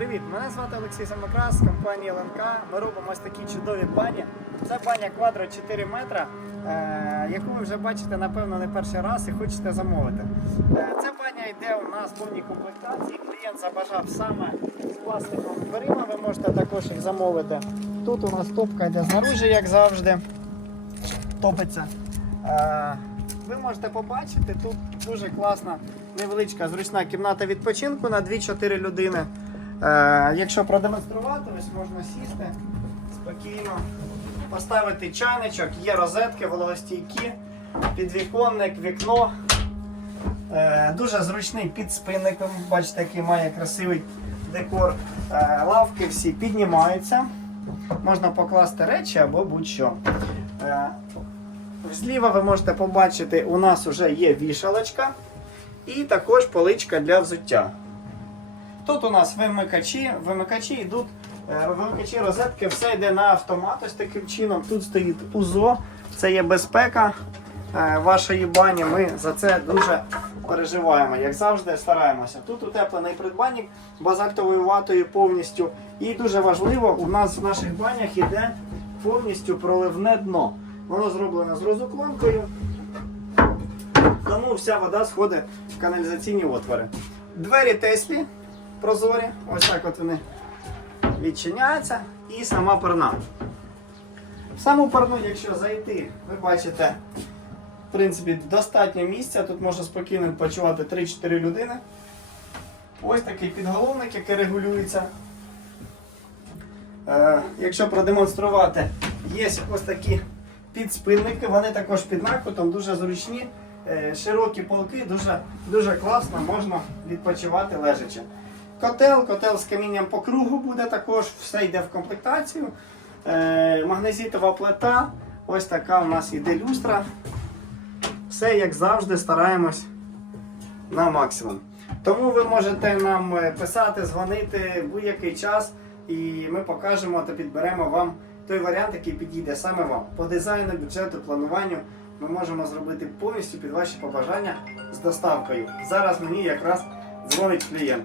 Привіт! Мене звати Олексій Самокрас з компанії ЛНК. Ми робимо ось такі чудові бані. Це баня квадро 4 метра, е, яку ви вже бачите, напевно, не перший раз і хочете замовити. Е, Ця баня йде у нас в повній комплектації. Клієнт забажав саме з пластиковими дверима. Ви можете також їх замовити. Тут у нас топка йде знаружи, як завжди. Топиться. Е, Ви можете побачити, тут дуже класна невеличка зручна кімната відпочинку на 2-4 людини. Е, якщо продемонструвати, ось можна сісти спокійно, поставити чайничок, є розетки, вологостійкі, підвіконник, вікно. Е, дуже зручний підспинник, ви бачите, який має красивий декор. Е, лавки всі піднімаються. Можна покласти речі або будь-що. Зліва ви можете побачити, у нас вже є вішалочка і також поличка для взуття. Тут у нас вимикачі, вимикачі йдуть, е, вимикачі розетки, все йде на автомат ось таким чином. Тут стоїть УЗО, це є безпека е, вашої бані. Ми за це дуже переживаємо. Як завжди, стараємося. Тут утеплений придбанник базальтовою ватою повністю. І дуже важливо, у нас в наших банях іде повністю проливне дно. Воно зроблено з розуклонкою. Тому вся вода сходить в каналізаційні отвори. Двері Теслі прозорі, ось так от вони відчиняються. І сама парна. В саму парну, якщо зайти, ви бачите, в принципі, достатньо місця. Тут може спокійно відпочивати 3-4 людини. Ось такий підголовник, який регулюється. Е, якщо продемонструвати, є ось такі підспинники, вони також під накутом, дуже зручні, е, широкі полки, дуже, дуже класно, можна відпочивати лежачи. Котел, котел з камінням по кругу буде також, все йде в комплектацію. Е, магнезитова плита, ось така у нас іде люстра. Все, як завжди, стараємось на максимум. Тому ви можете нам е, писати, дзвонити будь-який час, і ми покажемо та підберемо вам той варіант, який підійде саме вам. По дизайну, бюджету, плануванню ми можемо зробити повністю під ваші побажання з доставкою. Зараз мені якраз дзвонить клієнт.